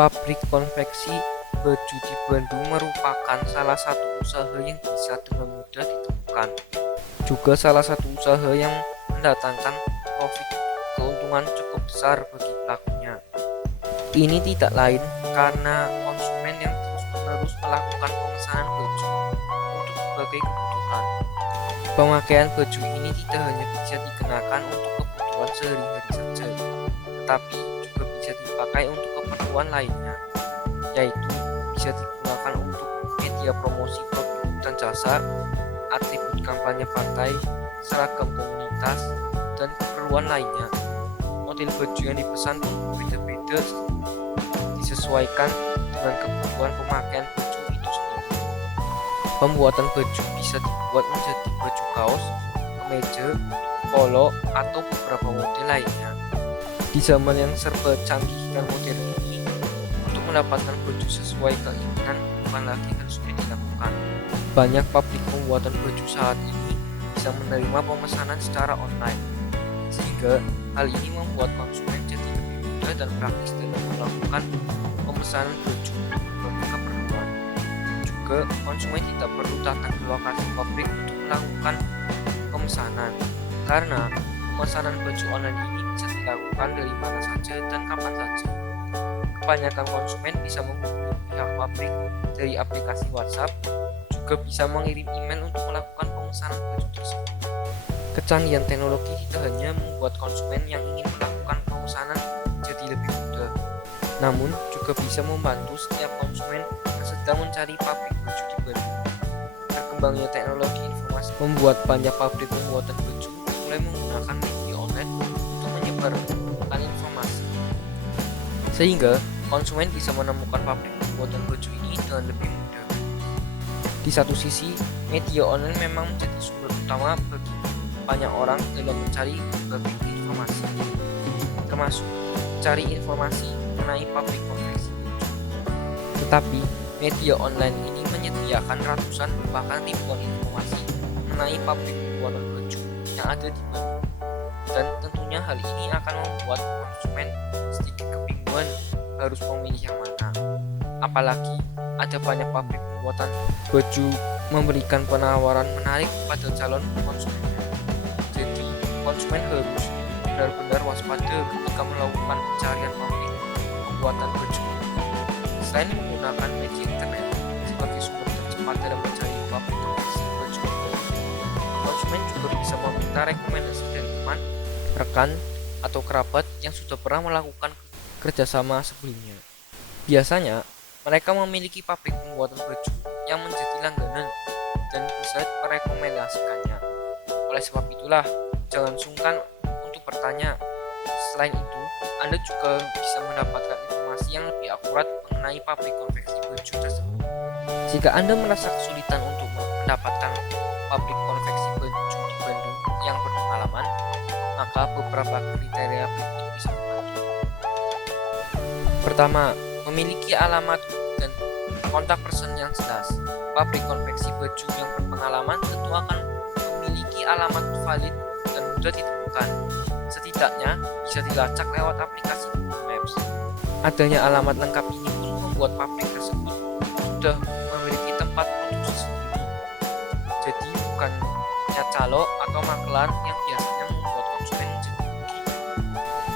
Pabrik konveksi baju di Bandung merupakan salah satu usaha yang bisa dengan mudah ditemukan. Juga salah satu usaha yang mendatangkan keuntungan cukup besar bagi pelakunya. Ini tidak lain karena konsumen yang terus-menerus melakukan pemesanan baju untuk berbagai kebutuhan. Pemakaian baju ini tidak hanya bisa dikenakan untuk kebutuhan sehari-hari saja, tetapi juga bisa dipakai untuk keperluan lainnya, yaitu bisa digunakan untuk media promosi produk dan jasa, atribut kampanye partai, seragam komunitas, dan keperluan lainnya. Model baju yang dipesan pun berbeda-beda disesuaikan dengan kebutuhan pemakaian baju itu sendiri. Pembuatan baju bisa dibuat menjadi baju kaos, kemeja, polo, atau beberapa model lainnya. Di zaman yang serba canggih dan modern ini, untuk mendapatkan baju sesuai keinginan bukan lagi harus sulit dilakukan. Banyak pabrik pembuatan baju saat ini bisa menerima pemesanan secara online, sehingga hal ini membuat konsumen jadi lebih mudah dan praktis dalam melakukan pemesanan baju untuk berbagai keperluan. Juga konsumen tidak perlu datang ke lokasi pabrik untuk melakukan pemesanan, karena pemesanan baju online ini bisa dilakukan dari mana saja dan kapan saja. Kebanyakan konsumen bisa menghubungi pihak pabrik dari aplikasi WhatsApp, juga bisa mengirim email untuk melakukan pemesanan baju tersebut. Kecanggihan teknologi tidak hanya membuat konsumen yang ingin melakukan pemesanan jadi lebih mudah, namun juga bisa membantu setiap konsumen yang sedang mencari pabrik baju di Bandung. Berkembangnya teknologi informasi membuat banyak pabrik pembuatan baju mulai menggunakan media online untuk menyebarkan informasi, sehingga konsumen bisa menemukan pabrik pembuatan baju ini dengan lebih mudah. Di satu sisi, media online memang menjadi sumber utama bagi banyak orang dalam mencari berbagai informasi, termasuk mencari informasi mengenai pabrik konveksi baju. Tetapi, media online ini menyediakan ratusan bahkan ribuan informasi mengenai pabrik pembuatan baju yang ada di Bandung. Dan tentunya hal ini akan membuat konsumen sedikit kebingungan harus memilih yang mana. Apalagi ada banyak pabrik pembuatan baju memberikan penawaran menarik pada calon konsumennya. Jadi konsumen harus benar-benar waspada ketika melakukan pencarian pabrik pembuatan baju. Selain menggunakan media internet sebagai sumber tercepat dalam mencari pabrik konveksi baju, konsumen juga bisa meminta rekomendasi dari teman, rekan, atau kerabat yang sudah pernah melakukan kerjasama sebelumnya. Biasanya, mereka memiliki pabrik pembuatan baju yang menjadi langganan dan bisa merekomendasikannya. Oleh sebab itulah, jangan sungkan untuk bertanya. Selain itu, Anda juga bisa mendapatkan informasi yang lebih akurat mengenai pabrik konveksi baju tersebut. Jika Anda merasa kesulitan untuk mendapatkan pabrik konveksi baju di Bandung yang berpengalaman, maka beberapa kriteria berikut bisa membantu. Pertama, memiliki alamat dan kontak person yang jelas. Pabrik konveksi baju yang berpengalaman tentu akan memiliki alamat valid dan mudah ditemukan. Setidaknya bisa dilacak lewat aplikasi Google Maps. Adanya alamat lengkap ini pun membuat pabrik tersebut sudah memiliki tempat produksi sendiri. Jadi bukannya calo atau makelar yang biasanya membuat konsumen menjadi rugi.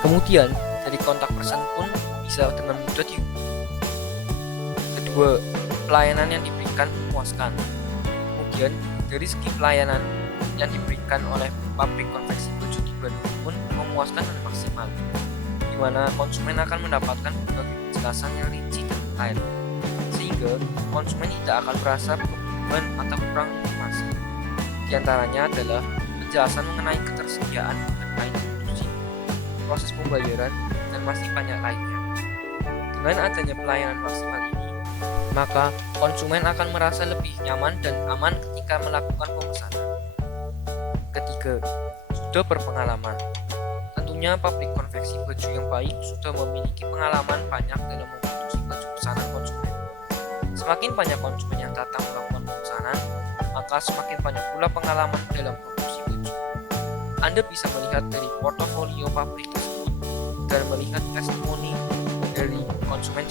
Kemudian dari kontak person pun bisa dengan mudah dihubungi. Kedua, pelayanan yang diberikan memuaskan. Kemudian dari segi pelayanan yang diberikan oleh pabrik konveksi baju di Bandung pun memuaskan dan maksimal, di mana konsumen akan mendapatkan berbagai penjelasan yang rinci dan detail, sehingga konsumen tidak akan merasa kebingungan atau kurang informasi. Di antaranya adalah penjelasan mengenai ketersediaan dan kain produksi, proses pembayaran, dan masih banyak lainnya. Dengan adanya pelayanan maksimal ini, maka konsumen akan merasa lebih nyaman dan aman ketika melakukan pemesanan. Ketiga, sudah berpengalaman. Tentunya pabrik konveksi baju yang baik sudah memiliki pengalaman banyak dalam memproduksi baju pesanan konsumen. Semakin banyak konsumen yang datang melakukan pemesanan, maka semakin banyak pula pengalaman dalam produksi baju. Anda bisa melihat dari portofolio pabrik tersebut dan melihat testimoni dari konsumen.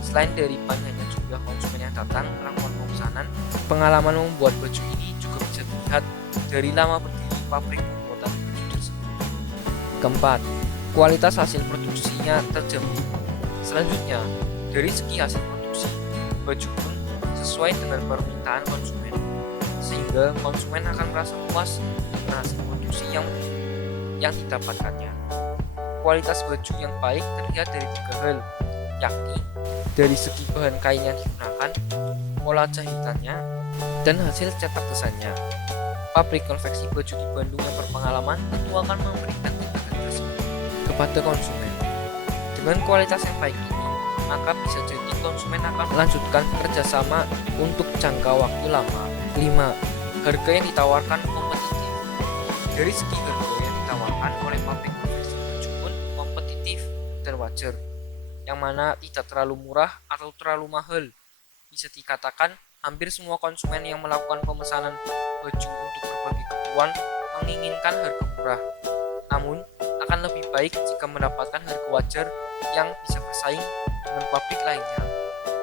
Selain dari banyaknya jumlah konsumen yang datang melakukan pemesanan, pengalaman membuat baju ini juga bisa dilihat dari lama berdiri pabrik pembuatan baju tersebut. Keempat, kualitas hasil produksinya terjamin. Selanjutnya, dari segi hasil produksi, baju pun sesuai dengan permintaan konsumen, sehingga konsumen akan merasa puas dengan hasil produksi yang didapatkannya. Kualitas baju yang baik terlihat dari 3 hal, yakni dari segi bahan kain yang digunakan, pola jahitannya, dan hasil cetak desainnya. Pabrik konveksi baju di Bandung yang berpengalaman tentu akan memberikan tindakan tersebut kepada konsumen. Dengan kualitas yang baik ini, maka bisa jadi konsumen akan melanjutkan kerjasama untuk jangka waktu lama. 5. Harga yang ditawarkan kompetitif. Dari segi harga yang ditawarkan oleh pabrik konveksi baju pun kompetitif dan wajar, yang mana tidak terlalu murah atau terlalu mahal. Bisa dikatakan hampir semua konsumen yang melakukan pemesanan baju untuk berbagai keperluan menginginkan harga murah. Namun, akan lebih baik jika mendapatkan harga wajar yang bisa bersaing dengan pabrik lainnya.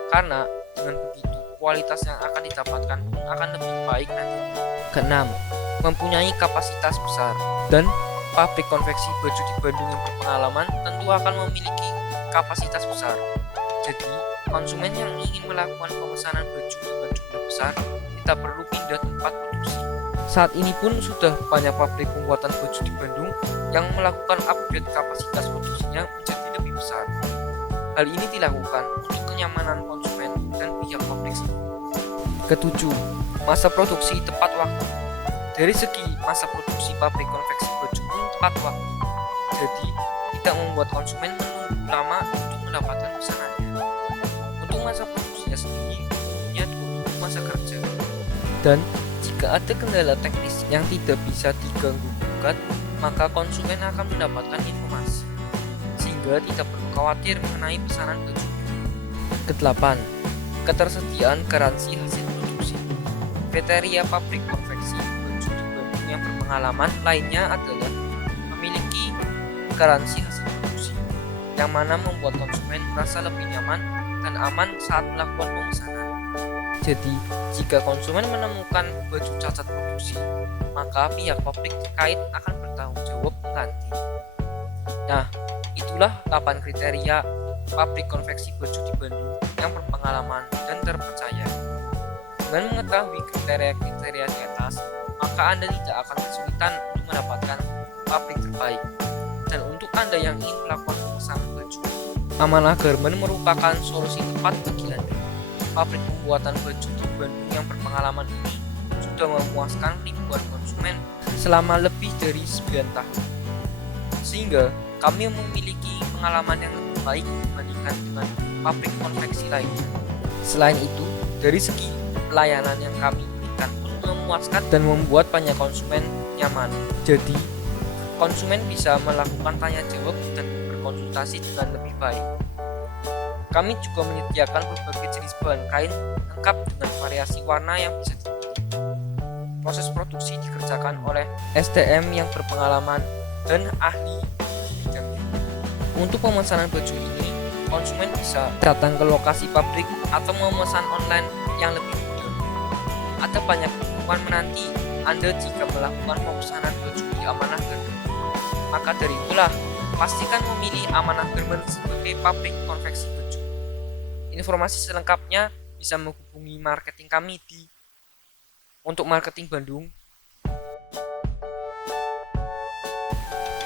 Karena dengan begitu, kualitas yang akan didapatkan pun akan lebih baik nantinya. Keenam, mempunyai kapasitas besar. Dan pabrik konveksi baju di Bandung yang berpengalaman tentu akan memiliki kapasitas besar. Jadi, konsumen yang ingin melakukan pemesanan baju dengan jumlah besar tidak perlu pindah tempat produksi. Saat ini pun sudah banyak pabrik pembuatan baju di Bandung yang melakukan upgrade kapasitas produksinya menjadi lebih besar. Hal ini dilakukan untuk kenyamanan konsumen dan pihak pabrik sendiri. Ketujuh, masa produksi tepat waktu. Dari segi masa produksi pabrik konveksi baju pun tepat waktu. Jadi, tidak membuat konsumen menunggu lama untuk mendapatkan pesanannya. Untuk masa produksinya sendiri punya 2 masa kerja. Dan jika ada kendala teknis yang tidak bisa diganggu-gugat, maka konsumen akan mendapatkan informasi, sehingga tidak perlu khawatir mengenai pesanan baju. Kedelapan, ketersediaan garansi hasil produksi. Kriteria pabrik konveksi baju di Bandung yang berpengalaman lainnya adalah memiliki garansi hasil produksi, yang mana membuat konsumen merasa lebih nyaman dan aman saat melakukan pemesanan. Jadi, jika konsumen menemukan baju cacat produksi, maka pihak pabrik terkait akan bertanggung jawab mengganti. Nah, itulah 8 kriteria pabrik konveksi baju di Bandung yang berpengalaman dan terpercaya. Dengan mengetahui kriteria-kriteria di atas, maka Anda tidak akan kesulitan untuk mendapatkan pabrik terbaik. Dan untuk Anda yang ingin melakukan pemesanan baju, Amanah Garment merupakan solusi tepat bagi Anda. Pabrik pembuatan baju di Bandung yang berpengalaman ini sudah memuaskan ribuan konsumen selama lebih dari 9 tahun. Sehingga kami memiliki pengalaman yang lebih baik dibandingkan dengan pabrik konveksi lainnya. Selain itu, dari segi pelayanan yang kami berikan pun memuaskan dan membuat banyak konsumen nyaman. Jadi, konsumen bisa melakukan tanya jawab dan berkonsultasi dengan lebih baik. Kami juga menyediakan berbagai jenis bahan kain lengkap dengan variasi warna yang bisa dipilih. Proses produksi dikerjakan oleh SDM yang berpengalaman dan ahli di bidangnya. Untuk pemesanan baju ini, konsumen bisa datang ke lokasi pabrik atau memesan online yang lebih mudah. Ada banyak keuntungan menanti Anda jika melakukan pemesanan baju di Amanah Garment. Maka dari itulah, pastikan memilih Amanah Garment sebagai pabrik konveksi baju. Informasi selengkapnya bisa menghubungi marketing kami di untuk marketing Bandung,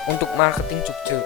untuk marketing Jogja